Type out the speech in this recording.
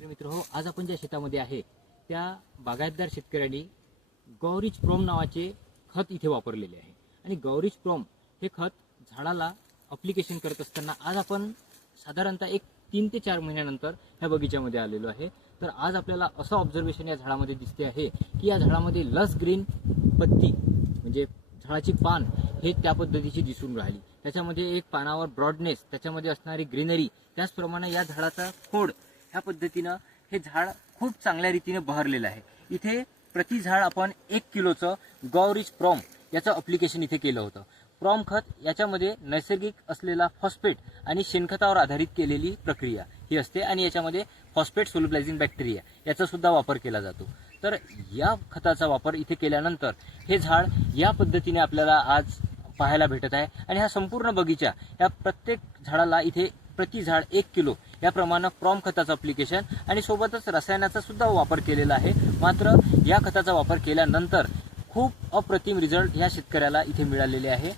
मित्र हो, आज आपण ज्या शेतामध्ये आहे त्या बागायतदार शेतकऱ्यांनी गौरीच प्रोम नावाचे खत इथे वापरलेले आहे आणि गौरीच प्रोम हे खत झाडाला अप्लिकेशन करत असताना आज आपण साधारणतः एक 3 ते 4 महिन्यानंतर ह्या बगीच्यामध्ये आलेलो आहे. तर आज आपल्याला असं ऑब्झर्वेशन या झाडामध्ये दिसते आहे की या झाडामध्ये लस ग्रीन पत्ती म्हणजे झाडाची पान हे त्या पद्धतीची दिसून राहिली. त्याच्यामध्ये एक पानावर ब्रॉडनेस, त्याच्यामध्ये असणारी ग्रीनरी, त्याचप्रमाणे या झाडाचा खोड ह्या पद्धतीनं हे झाड खूप चांगल्या रीतीने बहरलेलं आहे. इथे प्रति झाड आपण 1 किलोचं गौरीच प्रॉम याचं अप्लिकेशन इथे केलं होतं. प्रॉम खत याच्यामध्ये नैसर्गिक असलेला फॉस्फेट आणि शेणखतावर आधारित केलेली प्रक्रिया ही असते आणि याच्यामध्ये फॉस्फेट सोल्युबलायझिंग बॅक्टेरिया याचा सुद्धा वापर केला जातो. तर या खताचा वापर इथे केल्यानंतर हे झाड या पद्धतीने आपल्याला आज पाहायला भेटत आहे आणि हा संपूर्ण बगीचा या प्रत्येक झाडाला इथे प्रति झाड 1 किलो याप्रमाणे प्रॉम खताचं अप्लिकेशन आणि सोबतच रसायनाचा सुद्धा वापर केलेला आहे. मात्र या खताचा वापर केल्यानंतर खूप अप्रतिम रिझल्ट या शेतकऱ्याला इथे मिळालेले आहे.